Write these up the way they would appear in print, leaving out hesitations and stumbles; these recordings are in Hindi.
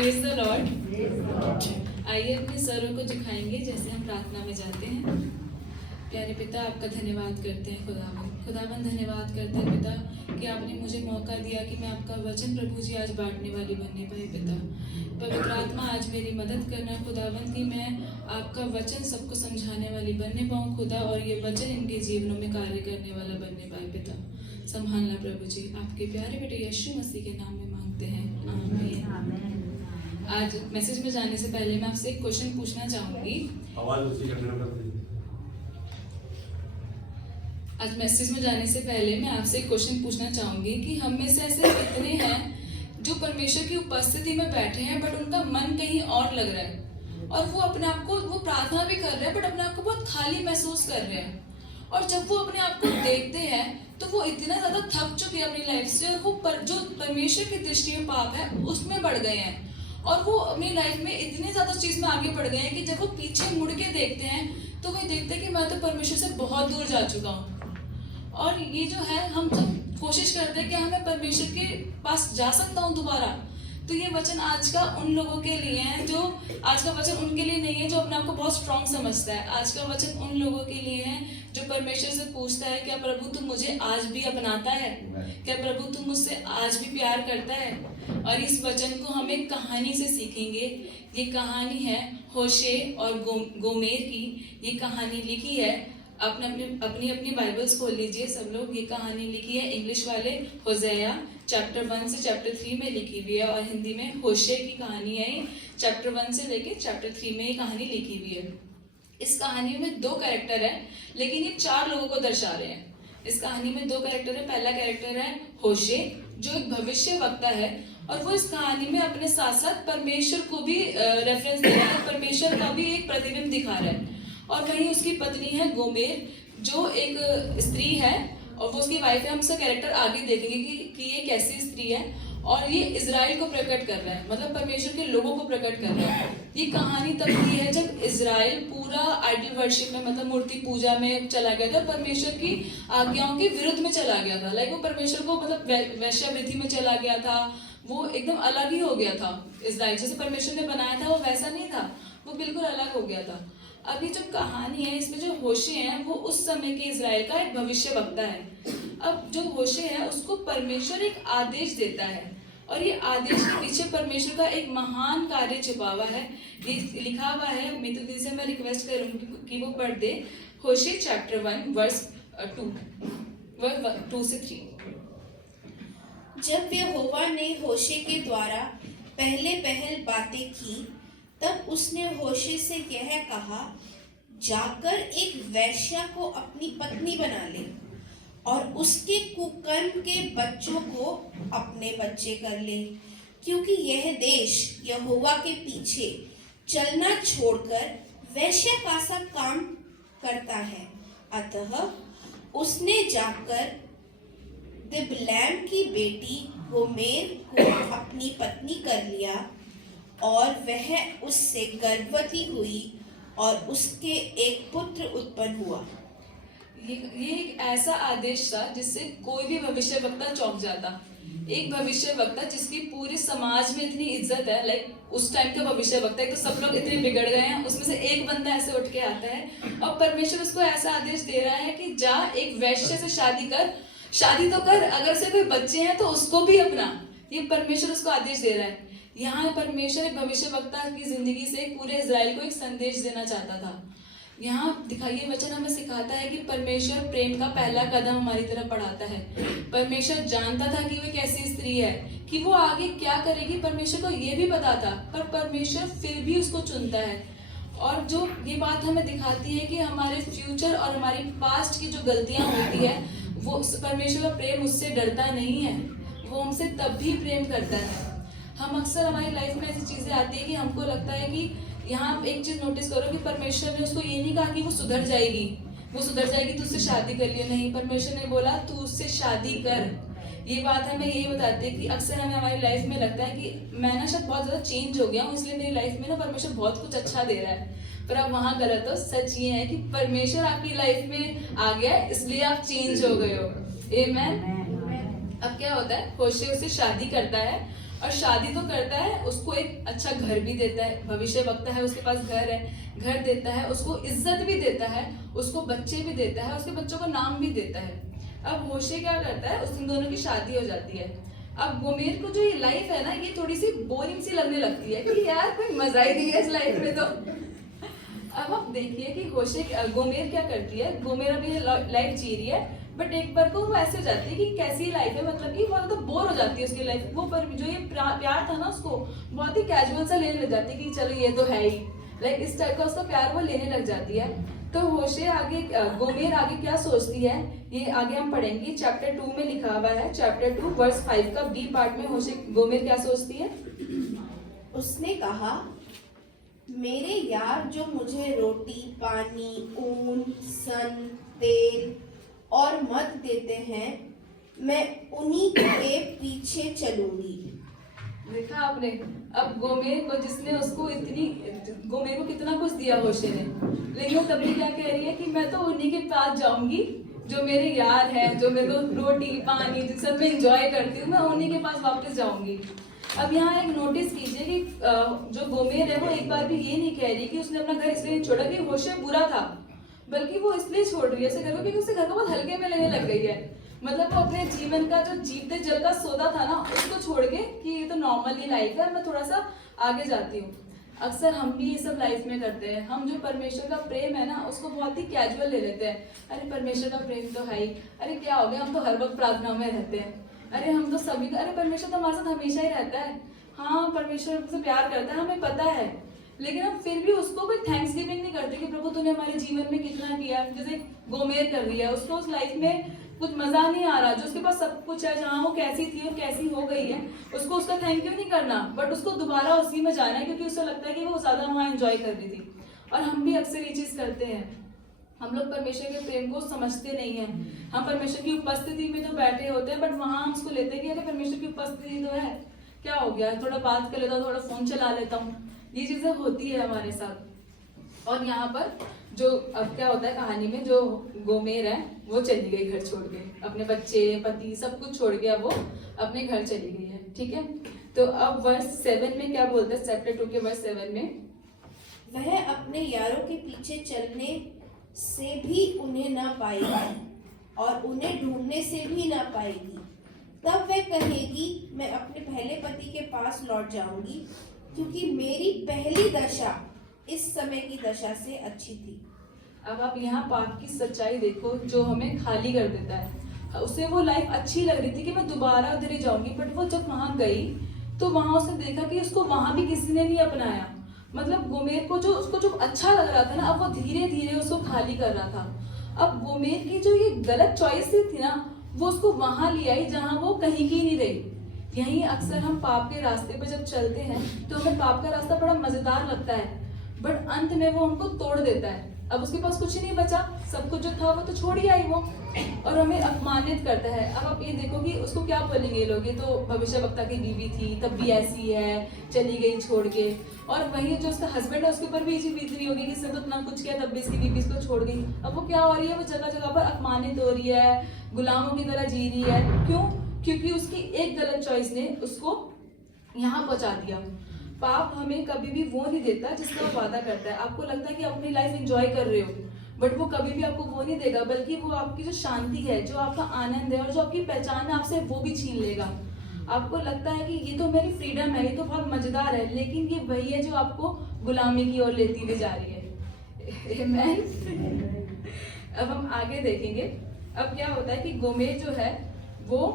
Praise the Lord. आइए अपने सरों को झुकाएंगे जैसे हम प्रार्थना में जाते हैं। प्यारे पिता, आपका धन्यवाद करते हैं खुदावन धन्यवाद करते हैं पिता कि आपने मुझे मौका दिया कि मैं आपका वचन प्रभु जी आज बांटने वाली बनने पाए पिता। पवित्र आत्मा आज मेरी मदद करना खुदावन कि मैं आपका वचन सबको समझाने वाली बनने पाऊँ खुदा, और ये वचन इनके जीवनों में कार्य करने वाला बनने पाए पिता। संभालना प्रभु जी, आपके प्यारे बेटे यीशु मसीह के नाम में मांगते हैं, आमीन। आज मैसेज में जाने से पहले मैं आपसे एक क्वेश्चन पूछना चाहूंगी। आज मैसेज में जाने से पहले मैं आपसे एक क्वेश्चन पूछना चाहूंगी कि हम में से ऐसे कितने हैं जो परमेश्वर की उपस्थिति में बैठे हैं बट उनका मन कहीं और लग रहा है, और वो अपने आप को, वो प्रार्थना भी कर रहे हैं बट अपने आप को बहुत खाली महसूस कर रहे हैं, और जब वो अपने आप को देखते हैं तो वो इतना ज्यादा थक चुके हैं अपनी लाइफ से, और वो जो परमेश्वर की दृष्टि में पाप है उसमें बढ़ गए हैं, और वो अपनी लाइफ में इतने ज्यादा चीज में आगे बढ़ गए हैं कि जब वो पीछे मुड़ के देखते हैं तो वो देखते हैं कि मैं तो परमेश्वर से बहुत दूर जा चुका हूँ। और ये जो है, हम सब कोशिश करते हैं कि हमें परमेश्वर के पास जा सकता हूँ दोबारा। तो ये वचन आज का उन लोगों के लिए है जो, आज का वचन उनके लिए नहीं है जो अपने आप को बहुत स्ट्रांग समझता है। आज का वचन उन लोगों के लिए है जो परमेश्वर से पूछता है, क्या प्रभु तू मुझे आज भी अपनाता है? क्या प्रभु तू मुझसे आज भी प्यार करता है? और इस वचन को हम एक कहानी से सीखेंगे। ये कहानी है होशे और गोमेर की। ये कहानी लिखी है, अपनी बाइबल्स खोल लीजिए सब लोग। ये कहानी लिखी है इंग्लिश वाले होशेया चैप्टर 1 से चैप्टर 3 में लिखी हुई है, और हिंदी में होशे की कहानी है। चैप्टर 1 से लेके चैप्टर 3 में ये कहानी लिखी हुई है। इस कहानी में 2 कैरेक्टर है, लेकिन ये 4 लोगों को दर्शा रहे हैं। इस कहानी में 2 कैरेक्टर है। पहला कैरेक्टर है होशे, जो एक भविष्य वक्ता है, और वो इस कहानी में अपने साथ साथ परमेश्वर को भी रेफरेंस दे रहा है, परमेश्वर का भी एक प्रतिबिंब दिखा रहा है। और वहीं उसकी पत्नी है गोमेर, जो एक स्त्री है, और वो उसकी वाइफ है। हम उसका कैरेक्टर आगे देखेंगे कि ये कैसी स्त्री है, और ये इजराइल को प्रकट कर रहा है, मतलब परमेश्वर के लोगों को प्रकट कर रहा है। ये कहानी तब की है जब इजराइल पूरा आइडल वर्शिप में, मतलब मूर्ति पूजा में चला गया था, परमेश्वर की आज्ञाओं के विरुद्ध में चला गया था। लाइक वो परमेश्वर को, मतलब वैश्यावृत्ति में चला गया था, वो एकदम अलग ही हो गया था। इजराइल जैसे परमेश्वर ने बनाया था वो वैसा नहीं था, वो बिल्कुल अलग हो गया था। अब ये जो कहानी है, इसमें जो होशे है वो उस समय के इजराइल का एक भविष्य वक्ता है। अब जो होशे है उसको परमेश्वर एक आदेश देता है, और ये आदेश के पीछे परमेश्वर का एक महान कार्य छिपा हुआ है। ये लिखा हुआ है। मितु दी से मैं रिक्वेस्ट करूंगी कि वो पढ़ दे होशे चैप्टर 1 वर्स 2 से 3। जब यहोवा ने होशे के द्वारा पहल बातें की, तब उसने होशे से यह कहा, जाकर एक वेश्या को अपनी पत्नी बना ले, और उसके कुकर्म के बच्चों को अपने बच्चे कर ले, क्योंकि यह देश यहोवा के पीछे चलना छोड़कर वेश्या का सा काम करता है। अतः उसने जाकर दिबलैम की बेटी गोमेर को अपनी पत्नी कर लिया, और वह उससे गर्भवती हुई, और उसके एक पुत्र उत्पन्न हुआ। ये एक ऐसा आदेश था जिससे कोई भी भविष्यवक्ता चौंक जाता। एक भविष्यवक्ता जिसकी पूरे समाज में इतनी इज्जत है, लाइक उस टाइम का भविष्यवक्ता, तो सब लोग इतने बिगड़ गए हैं, उसमें से एक बंदा ऐसे उठ के आता है, और परमेश्वर उसको ऐसा आदेश दे रहा है कि जा एक वैश्य से शादी कर, शादी तो कर, अगर से कोई बच्चे हैं तो उसको भी अपना। ये परमेश्वर उसको आदेश दे रहा है। यहाँ परमेश्वर एक भविष्यवक्ता की जिंदगी से पूरे इजराइल को एक संदेश देना चाहता था। यहाँ दिखाइए वचन हमें सिखाता है कि परमेश्वर प्रेम का पहला कदम हमारी तरफ बढ़ाता है। परमेश्वर जानता था कि वह कैसी स्त्री है, कि वो आगे क्या करेगी, परमेश्वर को ये भी पता था, पर परमेश्वर फिर भी उसको चुनता है। और जो ये बात हमें दिखाती है कि हमारे फ्यूचर और हमारी पास्ट की जो गलतियां होती है, वो परमेश्वर का प्रेम उससे डरता नहीं है, वो हमसे तब भी प्रेम करता है। हम अक्सर हमारी लाइफ में ऐसी चीजें आती है कि हमको लगता है कि यहाँ एक चीज नोटिस करो कि परमेश्वर ने उसको ये नहीं कहा कि वो सुधर जाएगी तो उससे शादी कर लिया। नहीं, परमेश्वर ने बोला तू उससे शादी कर। ये बात हमें यही बताती है कि अक्सर हमें हमारी लाइफ में लगता है कि मैं ना शायद बहुत ज्यादा चेंज हो गया हूँ, इसलिए मेरी लाइफ में ना परमेश्वर बहुत कुछ अच्छा दे रहा है, पर आप वहां गलत हो। सच ये है कि परमेश्वर आपकी लाइफ में आ गया है, इसलिए आप चेंज हो गए हो। आमेन। अब क्या होता है, होशे उससे शादी करता है, और शादी तो करता है, उसको एक अच्छा घर भी देता है, भविष्य वक्ता है, उसके पास घर है, घर देता है, उसको इज्जत भी देता है, उसको बच्चे भी देता है, उसके बच्चों को नाम भी देता है। अब होशे क्या करता है, उस इन दोनों की शादी हो जाती है। अब गोमेर को जो ये लाइफ है ना, ये थोड़ी सी बोरिंग सी लगने लगती है कि यार कोई मजा ही नहीं है इस लाइफ में। तो अब आप देखिए कि होशे गोमेर क्या करती है। गोमेर अभी लाइफ जी रही है, बट एक बार को वो ऐसे हो जाती है कि कैसी लाइफ है, मतलब कि वो तो बोर हो जाती है उसकी लाइफ। वो पर जो ये प्यार था ना, उसको बहुत ही कैजुअल सा लेने लग जाती है कि चलो ये तो है ही, लाइक इस टाइप का उसका प्यार वो लेने लग जाती है। तो होशे आगे, गोमेर आगे क्या सोचती है, ये आगे हम पढ़ेंगे। चैप्टर 2 में लिखा हुआ है, चैप्टर 2 वर्स 5 का बी पार्ट में गोमेर क्या सोचती है। उसने कहा, मेरे यार जो मुझे रोटी, पानी, ऊन, सन, तेल और मद देते हैं, मैं उन्हीं के पीछे चलूंगी। देखा आपने, अब गोमेर को जिसने उसको इतनी, गोमेर को कितना कुछ दिया होशे ने, लेकिन वो तब भी क्या कह रही है कि मैं तो उन्हीं के पास जाऊंगी जो मेरे यार हैं, जो मेरे को रोटी पानी जिन सब मैं इंजॉय करती हूँ, मैं उन्हीं के पास वापस जाऊंगी। अब यहाँ एक नोटिस कीजिए कि जो गोमेर है वो एक बार भी ये नहीं कह रही कि उसने अपना घर इसलिए नहीं छोड़ा कि होशे बुरा था, बल्कि वो इसलिए छोड़ रही है उसे घर को क्योंकि उसे घर को बहुत हल्के में लेने लग गई है। मतलब वो अपने जीवन का जो जीते जल का सौदा था ना, उसको छोड़ के कि ये तो नॉर्मली लाइफ है, मैं थोड़ा सा आगे जाती हूँ। अक्सर हम भी ये सब लाइफ में करते हैं। हम जो परमेश्वर का प्रेम है ना, उसको बहुत ही कैजुअल ले लेते हैं। अरे परमेश्वर का प्रेम तो है ही, अरे क्या हो गया, हम तो हर वक्त प्रार्थना में रहते हैं, अरे हम तो सभी, अरे परमेश्वर तो हमारे साथ हमेशा ही रहता है। हाँ, परमेश्वर हमसे प्यार करता है, हमें पता है, लेकिन हम फिर भी उसको कोई थैंक्स गिविंग नहीं करते कि प्रभु तूने हमारे जीवन में कितना किया। जैसे गोमेर कर रही है, उसको उस लाइफ में कुछ मजा नहीं आ रहा, जो उसके पास सब कुछ है, जहाँ वो कैसी थी और कैसी हो गई है, उसको उसका थैंक यू नहीं करना, बट उसको दोबारा उसी में जाना है, क्योंकि उसे लगता है कि वो ज्यादा वहाँ एंजॉय कर रही थी। और हम भी अक्सर ये चीज करते हैं, हम लोग परमेश्वर के प्रेम को समझते नहीं है। हम परमेश्वर की उपस्थिति में तो बैठे होते हैं, बट वहां हम उसको लेते हैं कि अरे परमेश्वर की उपस्थिति तो है, क्या हो गया, थोड़ा बात कर लेता हूँ, थोड़ा फोन चला लेता हूँ, ये चीजें होती है हमारे साथ। और यहाँ पर जो अब क्या होता है कहानी में, जो गोमेर है वो चली गई घर छोड़ के, अपने बच्चे पति सब कुछ छोड़ के अब वो अपने घर चली गई है। ठीक है, तो अब वर्स 7 में क्या बोलते हैं, चैप्टर 2 के वर्स 7 में, वह अपने यारों के पीछे चलने से भी उन्हें ना पाएगी और उन्हें ढूंढने से भी ना पाएगी। तब वह कहेगी, मैं अपने पहले पति के पास लौट जाऊंगी, क्योंकि मेरी पहली दशा इस समय की दशा से अच्छी थी। अब आप यहाँ पाप की सच्चाई देखो, जो हमें खाली कर देता है। उसे वो लाइफ अच्छी लग रही थी कि मैं दोबारा उधर ही जाऊंगी, बट वो जब वहां गई तो वहां उसने देखा कि उसको वहां भी किसी ने नहीं अपनाया। मतलब गोमेर को जो उसको जो अच्छा लग रहा था ना, अब वो धीरे धीरे उसको खाली कर रहा था। अब गोमेर की जो ये गलत चॉइस थी ना, वो उसको वहां ले आई जहां वो कहीं की नहीं रही। यही अक्सर हम पाप के रास्ते पे जब चलते हैं तो हमें पाप का रास्ता बड़ा मजेदार लगता है, बट अंत में वो हमको तोड़ देता है। अब उसके पास कुछ नहीं बचा, सब कुछ जो था वो तो छोड़ ही आई वो, और हमें अपमानित करता है। अब आप ये देखो कि उसको क्या बोलेंगे ये लोग, ये तो भविष्यवक्ता की बीवी थी, तब भी ऐसी है, चली गई छोड़ के। और वही जो उसका हस्बैंड है उसके ऊपर भी इसी बीत रही होगी कि इसने तो इतना कुछ किया, तब भी इसकी बीवी इसको छोड़ गई। अब वो क्या हो रही है, वो जगह जगह पर अपमानित हो रही है, गुलामों की तरह जी रही है। क्यों? क्योंकि उसकी एक गलत चॉइस ने उसको यहाँ पहुंचा दिया। पाप हमें कभी भी वो नहीं देता जिसका वो वादा करता है। आपको लगता है कि अपनी लाइफ एंजॉय कर रहे हो, बट वो कभी भी आपको वो नहीं देगा, बल्कि वो आपकी जो शांति है, जो आपका आनंद है और जो आपकी पहचान है आपसे, वो भी छीन लेगा। आपको लगता है कि ये तो मेरी फ्रीडम है, ये तो बहुत मजेदार है, लेकिन ये वही है जो आपको गुलामी की ओर लेती हुई जा रही है। अब हम आगे देखेंगे। अब क्या होता है कि गोमेर जो है वो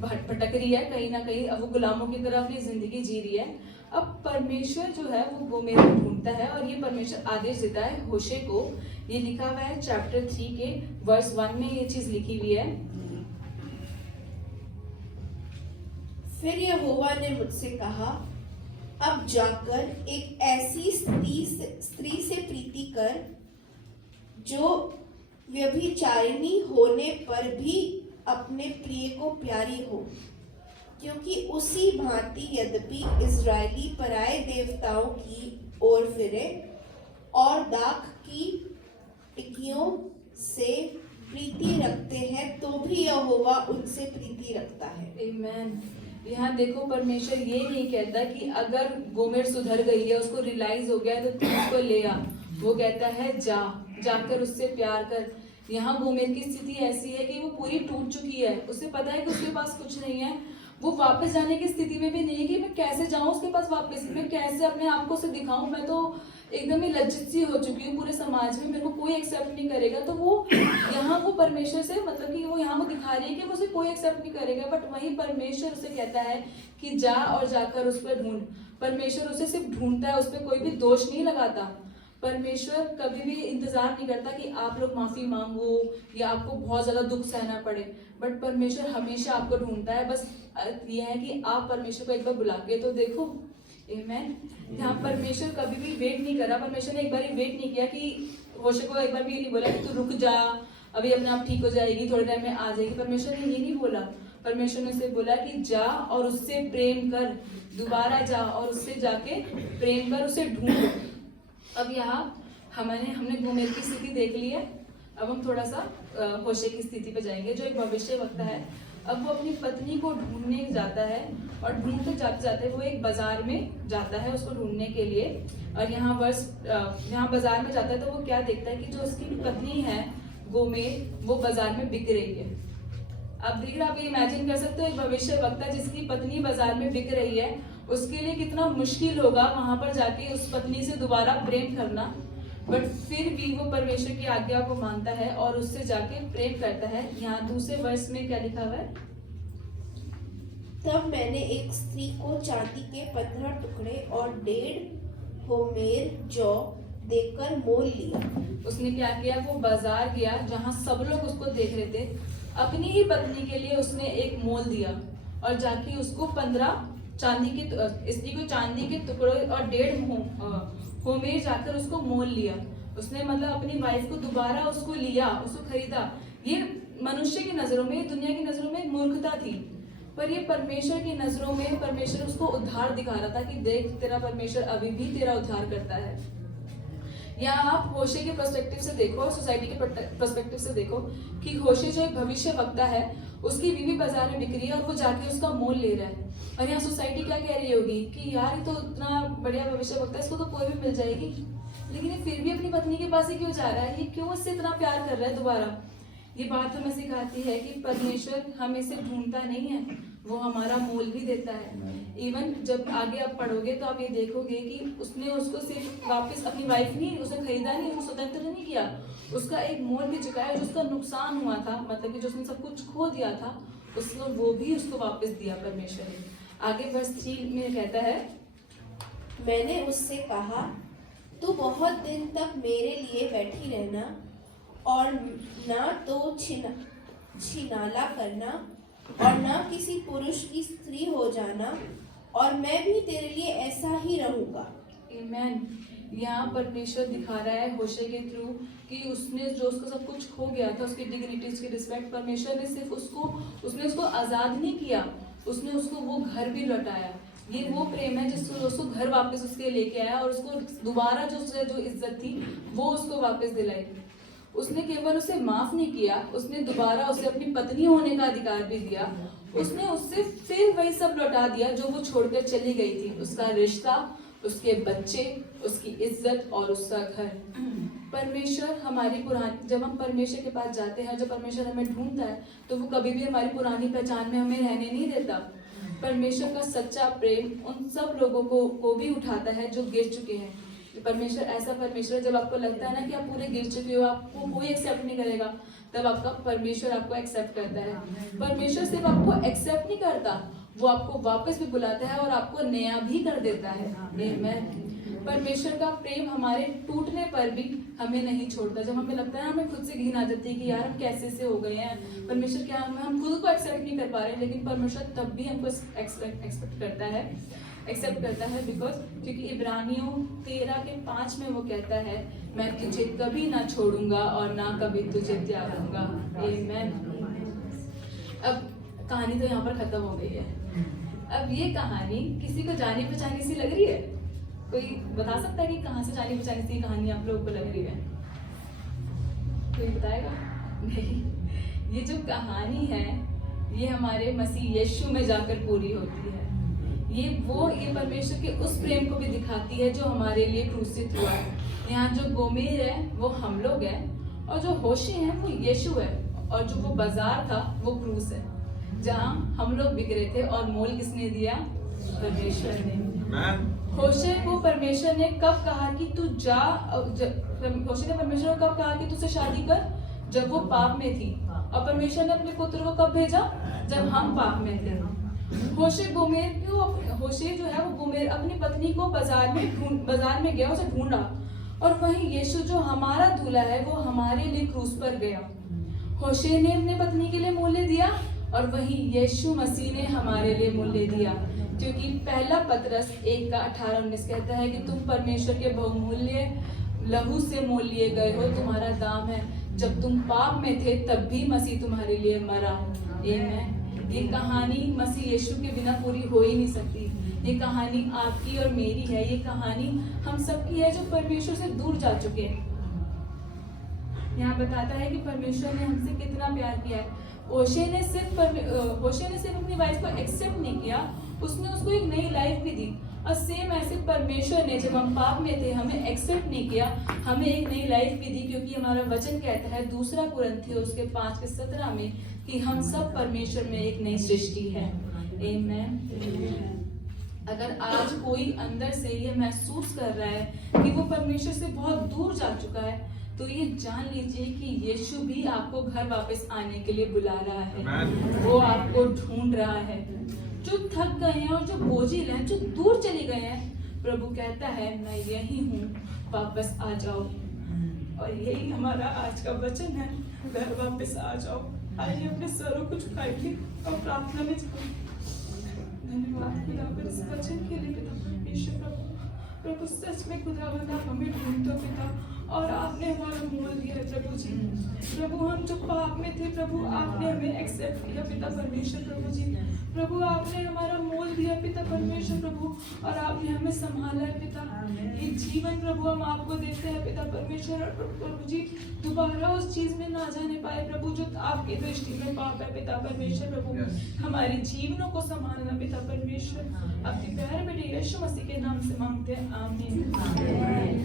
भटक रही है कहीं ना कहीं, अब वो गुलामों की तरह अपनी जिंदगी जी रही है। अब परमेश्वर जो है वो गोमेर को ढूंढता है, और ये परमेश्वर आदेश देता है होशे को। ये लिखा हुआ है चैप्टर 3 के वर्स 1 में, ये चीज लिखी हुई है। फिर यहोवा ने मुझसे कहा, अब जाकर एक ऐसी स्त्री से प्रीति कर जो व्यभिचारिणी होने पर भी अपने प्रिय को प्यारी हो, क्योंकि उसी भांति यद्यपि इजरायली पराये देवताओं की ओर फिरे और दाख की टिकियों से प्रीति रखते हैं, तो भी यहोवा उनसे प्रीति रखता है। आमीन। यहाँ देखो, परमेश्वर ये नहीं कहता कि अगर गोमेर सुधर गई है, उसको रियलाइज हो गया है, तो तू उसको ले आ। वो कहता है जाकर उससे प्यार कर। यहाँ गोमेर की स्थिति ऐसी है कि वो पूरी टूट चुकी है, उसे पता है कि उसके पास कुछ नहीं है, वो वापस जाने की स्थिति में भी नहीं है कि मैं कैसे जाऊं उसके पास वापस, मैं कैसे अपने आप को उसे दिखाऊं, मैं तो एकदम ही लज्जित सी हो चुकी हूँ पूरे समाज में, मेरे को कोई एक्सेप्ट नहीं करेगा। तो वो यहाँ वो परमेश्वर से मतलब कि वो यहाँ वो दिखा रही है कि वो उसे कोई एक्सेप्ट नहीं करेगा, बट वहीं परमेश्वर उसे कहता है कि जा और जाकर उस पर ढूंढ। परमेश्वर उसे सिर्फ ढूंढता है, उस पर कोई भी दोष नहीं लगाता। परमेश्वर कभी भी इंतजार नहीं करता कि आप लोग माफी मांगो या आपको बहुत ज्यादा दुख सहना पड़े, बट परमेश्वर हमेशा आपको ढूंढता है। बस यह है कि आप परमेश्वर को एक बार बुला के तो देखो। आमेन। यहाँ परमेश्वर कभी भी वेट नहीं करा, परमेश्वर ने एक बार वेट नहीं किया कि होशे को एक बार भी ये नहीं बोला कि तू रुक जा, अभी अपने आप ठीक हो जाएगी, थोड़े टाइम में आ जाएगी। परमेश्वर ने ये नहीं बोला, परमेश्वर ने उसे बोला कि जा और उससे प्रेम कर, दोबारा जा और उससे जाके प्रेम कर, उसे ढूंढ। अब यहाँ हमने गोमेर की स्थिति देख ली है, अब हम थोड़ा सा होशे की स्थिति पे जाएंगे, जो एक भविष्यवक्ता है। अब वो अपनी पत्नी को ढूंढने जाता है, और ढूंढते जाते जाते वो एक बाजार में जाता है उसको ढूंढने के लिए। और यहाँ बाजार में जाता है तो वो क्या देखता है कि जो उसकी पत्नी है गोमेर, वो बाजार में बिक रही है। अब देखिए, आप ये इमेजिन कर सकते हो, एक भविष्यवक्ता जिसकी पत्नी बाजार में बिक रही है, उसके लिए कितना मुश्किल होगा वहां पर जाके उस पत्नी से दोबारा प्रेम करना। बट फिर भी वो परमेश्वर की आज्ञा को मानता है और उससे जाके प्रेम करता है। यहाँ दूसरे वर्ष में क्या लिखा हुआ है? तब मैंने एक स्त्री को चांदी के 15 टुकड़े और 1.5 होमेर जौ देकर मोल लिया। उसने क्या किया? वो बाजार गया जहाँ सब लोग उसको देख रहे थे, अपनी ही पत्नी के लिए उसने एक मोल दिया और जाके उसको 15 स्त्री को चांदी के टुकड़े और 1.5 होमेर जाकर उसको मोल लिया। उसने मतलब अपनी वाइफ को दोबारा उसको लिया, उसको खरीदा। ये मनुष्य की नजरों में, दुनिया की नजरों में मूर्खता थी, पर ये परमेश्वर की नजरों में परमेश्वर उसको उद्धार दिखा रहा था कि देख, तेरा परमेश्वर अभी भी तेरा उद्धार करता है। या आप होशे के पर्सपेक्टिव से देखो और सोसाइटी के पर्सपेक्टिव से देखो कि होशे जो एक भविष्य वक्ता है, उसकी बीवी बाजार में बिक रही है और वो जाके उसका मोल ले रहा है। और यहाँ सोसाइटी क्या कह रही होगी कि यार ये तो इतना बढ़िया भविष्य वक्ता है, इसको तो कोई भी मिल जाएगी, लेकिन ये फिर भी अपनी पत्नी के पास ही क्यों जा रहा है, ये क्यों उससे इतना प्यार कर रहा है दोबारा। ये बात हमें सिखाती है कि परमेश्वर हमें सिर्फ ढूंढता नहीं है, वो हमारा मोल भी देता है। इवन जब आगे आप पढ़ोगे तो आप ये देखोगे कि उसने उसको सिर्फ वापस अपनी वाइफ नहीं, उसे खरीदा नहीं, उसको स्वतंत्र नहीं किया, उसका एक मोल भी चुकाया। जो उसका नुकसान हुआ था, मतलब कि जो उसने सब कुछ खो दिया था, उसको वो भी उसको वापस दिया परमेश्वर ने। आगे वर्ष 3 में कहता है, मैंने उससे कहा, तू बहुत दिन तक मेरे लिए बैठी रहना और ना तो छिनाला करना और ना किसी पुरुष की स्त्री हो जाना, और मैं भी तेरे लिए ऐसा ही रहूंगा। आमेन। यहाँ परमेश्वर दिखा रहा है होशे के थ्रू कि उसने जो उसका सब कुछ खो गया था, उसकी डिग्निटी, उसकी रिस्पेक्ट, परमेश्वर ने सिर्फ उसने उसको आजाद नहीं किया, उसने उसको वो घर भी लौटाया। ये वो प्रेम है जिसको उसको घर वापस उसके लेके आया और उसको दोबारा जो इज्जत थी वो उसको वापस दिलाई। उसने केवल उसे माफ नहीं किया, उसने दोबारा उसे अपनी पत्नी होने का अधिकार भी दिया। उसने उससे फिर वही सब लौटा दिया जो वो छोड़कर चली गई थी, उसका रिश्ता, उसके बच्चे, उसकी इज्जत और उसका घर। परमेश्वर जब हम परमेश्वर के पास जाते हैं, जब परमेश्वर हमें ढूंढता है, तो वो कभी भी हमारी पुरानी पहचान में हमें रहने नहीं देता। परमेश्वर का सच्चा प्रेम उन सब लोगों को भी उठाता है जो गिर चुके हैं। परमेश्वर ऐसा परमेश्वर, जब आपको लगता है ना कि आप पूरे गिर चुके हो, आपको कोई एक्सेप्ट नहीं करेगा, तब आपका परमेश्वर आपको एक्सेप्ट करता है। परमेश्वर सिर्फ आपको एक्सेप्ट नहीं करता, वो आपको वापस भी बुलाता है और आपको नया भी कर देता है। आमीन। परमेश्वर का प्रेम हमारे टूटने पर भी हमें नहीं छोड़ता। जब हमें लगता है, हमें खुद से घिन आ जाती है कि यार हम कैसे से हो गए हैं, परमेश्वर क्या हम खुद को एक्सेप्ट नहीं कर पा रहे, लेकिन परमेश्वर तब भी हमको एक्सेप्ट करता है बिकॉज क्योंकि इब्रानियों 13:5 में वो कहता है, मैं तुझे कभी ना छोड़ूंगा और ना कभी तुझे त्यागूंगा। आमीन। अब कहानी तो यहाँ पर खत्म हो गई है। अब ये कहानी किसी को जानी पहचानी सी लग रही है? कोई बता सकता है कि कहाँ से जानी पहचानी सी कहानी आप लोगों को लग रही है? कोई बताएगा? नहीं। ये जो कहानी है ये हमारे मसीह यीशु में जाकर पूरी होती है। ये परमेश्वर के उस प्रेम को भी दिखाती है जो हमारे लिए क्रूसित हुआ है। यहाँ जो गोमेर है वो हम लोग हैं, और जो होशे हैं वो यीशु है, और जो वो बाजार था वो क्रूस है, जहाँ हम लोग बिगड़े थे और मोल किसने दिया? परमेश्वर ने। होशे को परमेश्वर ने कब कहा कि तू जा? होशे ने परमेश्वर को कब कहा कि तुझसे शादी कर? जब वो पाप में थी। और परमेश्वर ने अपने पुत्र को कब भेजा? जब हम पाप में थे। होशे जो है वो गोमेर अपनी पत्नी को बाजार में गया, उसे ढूंढा, और वहीं यीशु जो हमारा दूल्हा है वो हमारे लिए क्रूस पर गया। होशे ने अपनी पत्नी के लिए मूल्य दिया, और वहीं यीशु मसीह ने हमारे लिए मूल्य दिया। क्योंकि पहला पतरस 1:18-19 कहता है कि तुम परमेश्वर के बहुमूल्य लहू से मोल लिए गए हो, तुम्हारा दाम है। जब तुम पाप में थे तब भी मसीह तुम्हारे लिए मरा। आमीन। ये कहानी मसीह यीशु के बिना पूरी हो ही नहीं सकती। ये कहानी आपकी और मेरी है। ये कहानी हम सबकी है जो परमेश्वर से दूर जा चुके हैं। यहाँ बताता है कि परमेश्वर ने हमसे कितना प्यार किया है। होशे ने सिर्फ अपनी वाइफ को एक्सेप्ट नहीं किया, उसने उसको एक नई लाइफ भी दी। और सेम ऐसे परमेश्वर ने जब हम पाप में थे हमें एक्सेप्ट नहीं किया, हमें एक नई लाइफ भी दी। क्योंकि हमारा वचन कहता है 2 कुरिन्थियों उसके 5:17 में कि हम सब परमेश्वर में एक नई सृष्टि है। आमीन। अगर आज कोई अंदर से ये महसूस कर रहा है कि वो परमेश्वर से बहुत दूर जा चुका है, तो ये जान लीजिए कि यीशु भी आपको घर वापस आने के लिए बुला रहा है। वो आपको ढूंढ रहा है। जो थक गए हैं और जो बोझिल हैं, जो दूर चले गए हैं, प्रभु कहता है मैं यही हूँ, वापस आ जाओ। और यही हमारा आज का वचन है, घर वापस आ जाओ। आइए अपने सरों को झुकाइए और प्रार्थना में जाइए। धन्यवाद खुदा पर इस वचन के लिए पिता परमेश्वर। प्रभु सच में खुदावंद आप हमें ढूंढते हो पिता, और आपने हमारा मोल दिया है प्रभु जी। प्रभु हम जो पाप में थे प्रभु आपने हमें एक्सेप्ट किया पिता परमेश्वर प्रभु जी। प्रभु आपने हमारा मोल दिया पिता परमेश्वर प्रभु, और आपने हमें संभाला है पिता। ये जीवन प्रभु हम आपको देते हैं पिता परमेश्वर। और प्रभु जी दोबारा उस चीज में ना जाने पाए प्रभु जो आपकी दृष्टि में पाप है पिता परमेश्वर प्रभु। हमारे जीवनों को संभालना पिता परमेश्वर। आपके प्यारे बेटे यीशु मसीह के नाम से मांगते हैं, आमीन।